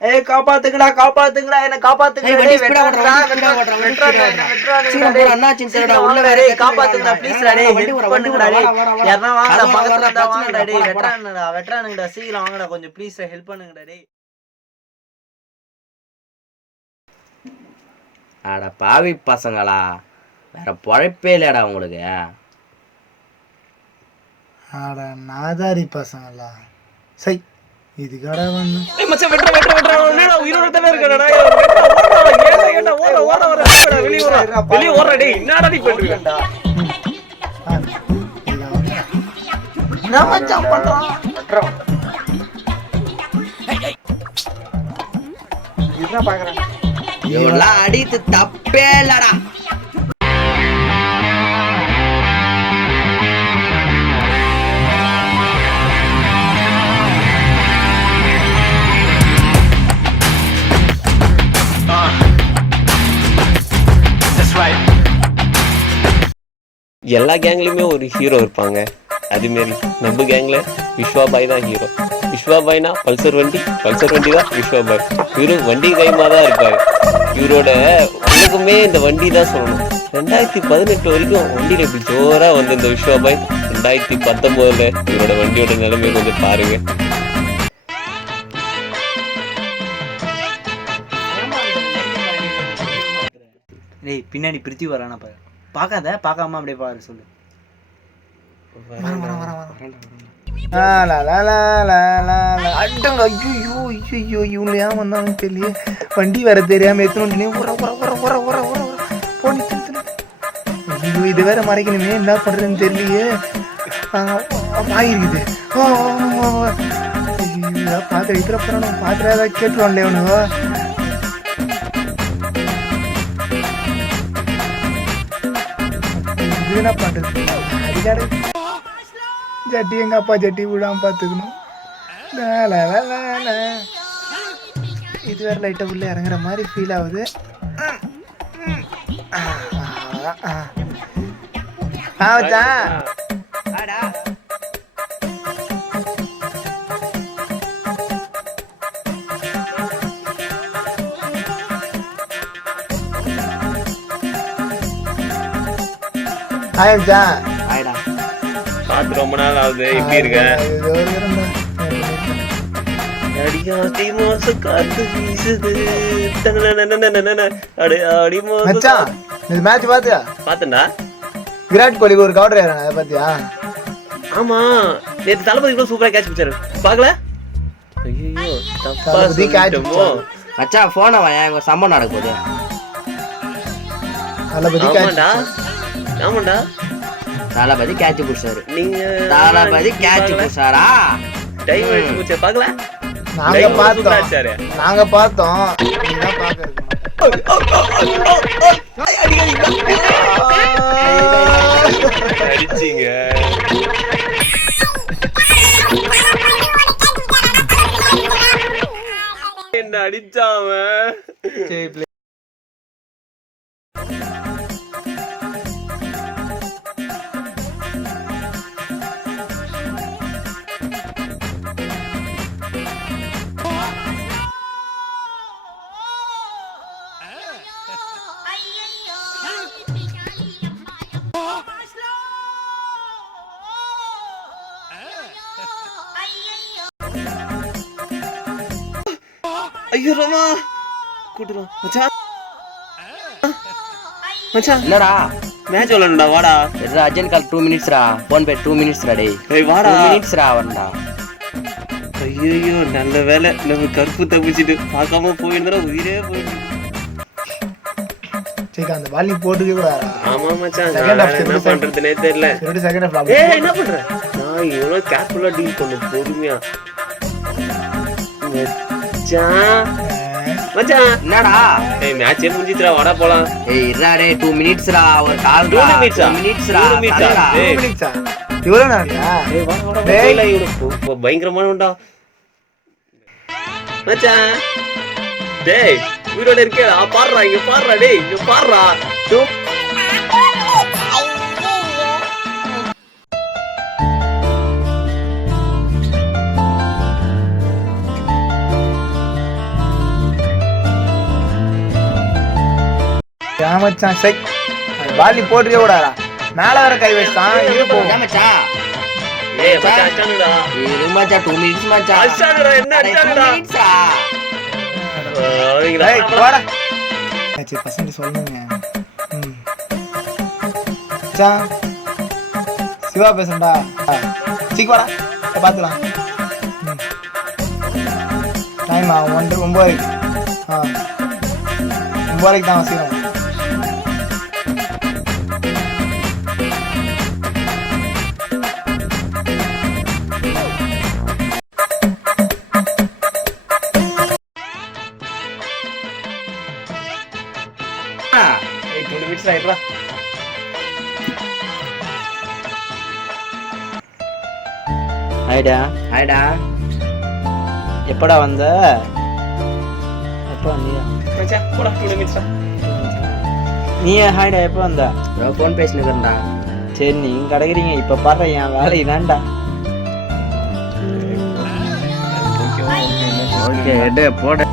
ஏய் காப்பாத்துங்கடா காப்பாத்துங்கடா என்ன காப்பாத்துங்கடா காப்பாத்துங்கடா ப்ளீஸ்டா டேய் ஹெல்ப் பண்ணுங்கடா டேய் யாரனா வாங்கடா பக்கத்துல இருந்தா வாங்கடா டேய் வெட்டறானுங்கடா சீக்கிரம் வாங்கடா கொஞ்சம் ப்ளீஸ் ஹெல்ப் பண்ணுங்கடா டேய். அட பாவி பசங்களா வேற பொழைப்பே இல்லடா உங்களுக்கு. அட நாதாரி பசங்களா சை இதுக்கடா வந்து மச்சான் வெட்ற என்னடா உயிரோட தான இருக்கடா ஓட வெளிய ஓடுற டேய் என்னடா நீ பண்றீங்கடா என்ன மச்சான் பண்றான் வெட்றோம் என்ன பாக்குறேன் இவெல்லாம் அடித்து தப்பே இல்லடா. எல்லா கேங்லயுமே ஒரு ஹீரோ இருப்பாங்க. அதுமாரி நம்ம கேங்ல விஸ்வா பாய் தான் ஹீரோ. விஸ்வா பாய்னா பல்சர் வண்டி தான் விஸ்வா பாய். இவரு வண்டி கைமா தான் இருப்பாரு. இவரோட உலகமே இந்த வண்டி தான் சொல்லணும். 2018 வரைக்கும் வண்டியில இப்படி ஜோரா வந்து இந்த விஸ்வா பாய் 2019 இவரோட வண்டியோட நிலைமையை கொஞ்சம் பாருங்க. டேய் பின்னாடி பிரித்தி வரானா பாரு. பார்க்காம அப்படியே பாரு சொல்லு. இவங்கள ஏன் வந்தாலும் தெரியல. வண்டி வர தெரியாம எத்தனை ஐயோ இது வேற மறைக்கணுமே என்ன பண்றதுன்னு தெரியலையே. ஆயிருக்குது பாத்திர இத்தனை போறானு பாத்திர ஏதாவது கேட்டுருவான்ல அவனுவா. என்ன பண்றது அதுக்காடு ஜட்டி எங்க அப்பா ஜட்டி விடாம பாத்துக்கணும். இது வேற லைட்டா உள்ள இறங்குற மாதிரி ஃபீல் ஆகுது. பார்த்து ரொம்ப நாள் ஆகுது. எப்படி இருக்க? விராட் கோலி ஒரு கவுண்டர் அதை பாத்தியா? ஆமா நேத்து தளபதி கூட சூப்பரா கேட்ச் பிடிச்சாரு பாக்கல. ஐயோ மச்சான் போன வாயா இங்க சம்பவம் நடக்க போகுது. ஆமாண்டா தளபதி கேட்ச் பிடிச்சாரு. நீங்க தளபதி கேட்ச் பிடிச்சாரா? டைம் ஆயிடுச்சு பிடிச்ச பாக்கல. நாங்க பார்த்தோம் அடிச்சீங்க. என்ன அடிச்சாம ஐயோ ராமா கூட்டுறோம் மச்சான். மச்சான் என்னடா மேட்ச் விளையாடுடா வாடா. அர்ஜென்ட் கால் 2 minutes ரா. போன் பே 2 minutes ரா. டேய் ஏய் வாடா 2 minutes ரா வரடா. ஐயோ நல்ல வேலை நம்ம கருப்பு தப்பிச்சிட்டு பார்க்காம போயிருந்தா உயிரே போயிடும். சரி அந்த பால் போட்டுக்க கூடாதா? ஆமா மச்சான் என்ன பண்றதுனே தெரியல. ஏய் என்ன பண்ற? நான் இவ்வளவு கேர்ஃபுல்லா டீல் பண்ணு பொறுமையா. மச்சான் என்னடா ஏய் மேட்ச் முடிஞ்சிட்டா வாடா போலாம். ஏய் இருடா டேய் 2 minutes ரா. ஒரு கால் 2 minutes ரா. 2 minutes இவ்வளவு நேரம்டா. ஏய் வாடா டேய் இவரு பயங்கரமான உண்டா மச்சான். டேய் உயிரோட இருக்கே பாருடா இங்க பாருடா டேய் இங்க பாருடா. மச்சான் சை பாலி போட்டுக்கே கூடாதா மேல வேற கை வச்சான் இது போ மச்சான் ஏய் மச்சான் அச்சானுடா இரு மச்சான் 2 minutes மச்சான் அச்சானுடா என்ன அச்சானுடா ஏய் போடா சரி பசங்க சொல்லுங்க மச்சான் சிவா பேசுறடா சீக்கிரம் வாடா பாத்துலாம் டைம் 9 ஆ 9 தான் சீக்கிரம் ஏய் 2 minutes ஆயிடுறா ஹாய்டா எப்படா வந்த எப்போ வந்தியா மச்சான் போடா 2 minutes நீ ஹாய்டா எப்போ வந்த ஃபோன் பேசினுக்கிறேன்டா சரி நீங்க கிடக்குறீங்க இப்ப பாரு என் வேலை இதான்டா ஓகே எடு போடு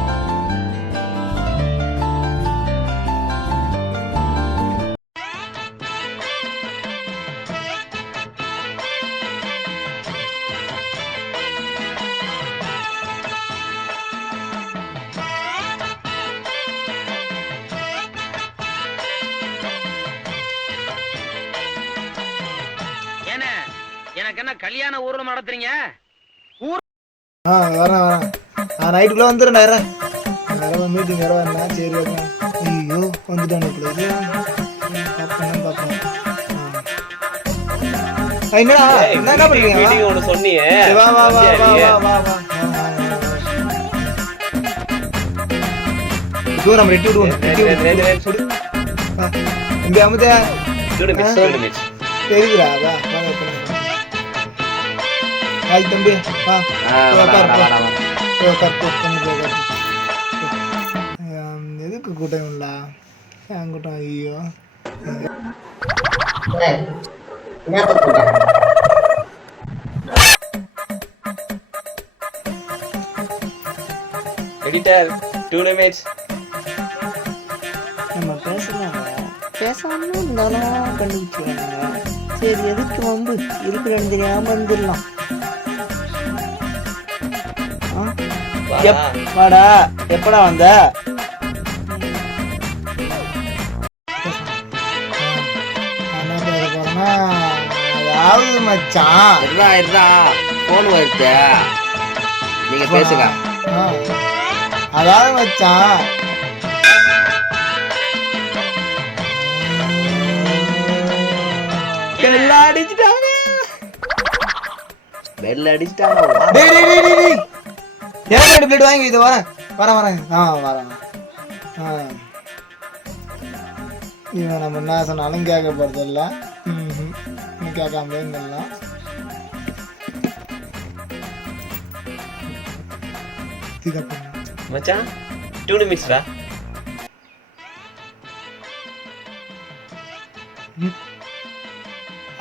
எனக்கு என்ன கல்யாண ஊர்வலம் நடத்துறீங்க? வரேன் நைட்டுக்குள்ள வந்துடுறேன் வேற மீட்டிங் வேற வரேன் சரி வரேன் ஐயோ வந்துட்டானு பார்ப்பேன் என்னடா என்ன பண்றீங்க மீட்டிங் ஒன்னு சொன்னியே வா வா வா வா வா வா நம்ம ரெட்டி விடுவோம் இங்க அமுதா 2 minutes தெரியுதுடா வா ஹாய் தம்பி வா எதுக்கு கூட்டம் இல்லா என் கூட்டம் ஐயோ எடிட்டர் 2 minutes நம்ம பேசாம இருந்தாலும் கண்டுபிடிச்சுவாங்க சரி எதுக்கு வம்பு இருக்கிறேன்னு தெரியாம வந்துடலாம் வாடா எப்படா வந்த என்ன பேச போறேன்னா அதாவது மச்சான் இருடா ஃபோன் வருது நீங்க பேசுங்க அதாவது மச்சான் பெல் அடிச்சிட்டாங்க எனக்கு பிளேட் வாங்கி இது வரேன் வரேன் வரேன் இவன் நம்ம என்ன சொன்னாலும் கேட்க போறது இல்லை நீ கேட்காம இருந்தெல்லாம் மச்சான் 2 minutes டா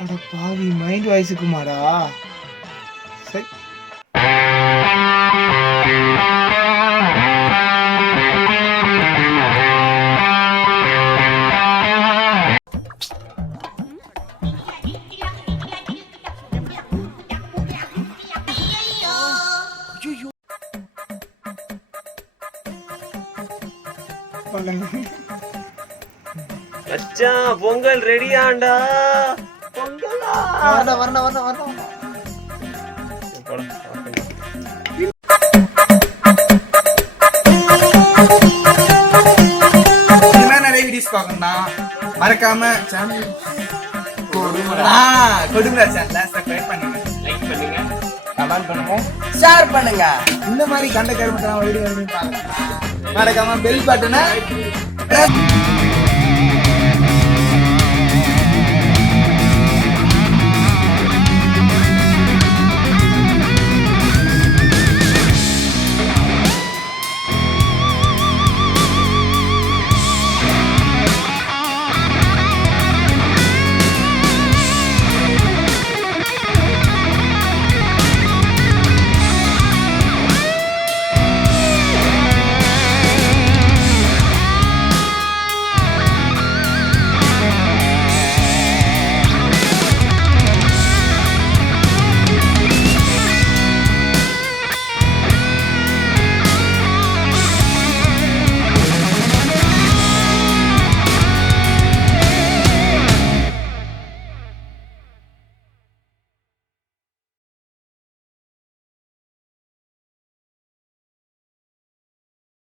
அட பாவி மைண்ட் வாய்ஸுக்கு மாடா சரி மச்சான் பொங்கல் ரெடியாண்டா பொங்கலா வரணும் நிறைய வீடியோஸ் பார்க்கணும்னா மறக்காம சேனல் கொடுங்க சேனலை சப்ஸ்கிரைப் பண்ணுங்க லைக் பண்ணுங்க கமெண்ட் பண்ணுங்க ஷேர் பண்ணுங்க இந்த மாதிரி கண்ட கருமத்தெல்லாம் வீடியோ பாருங்க மறக்காம பெல் பட்டனை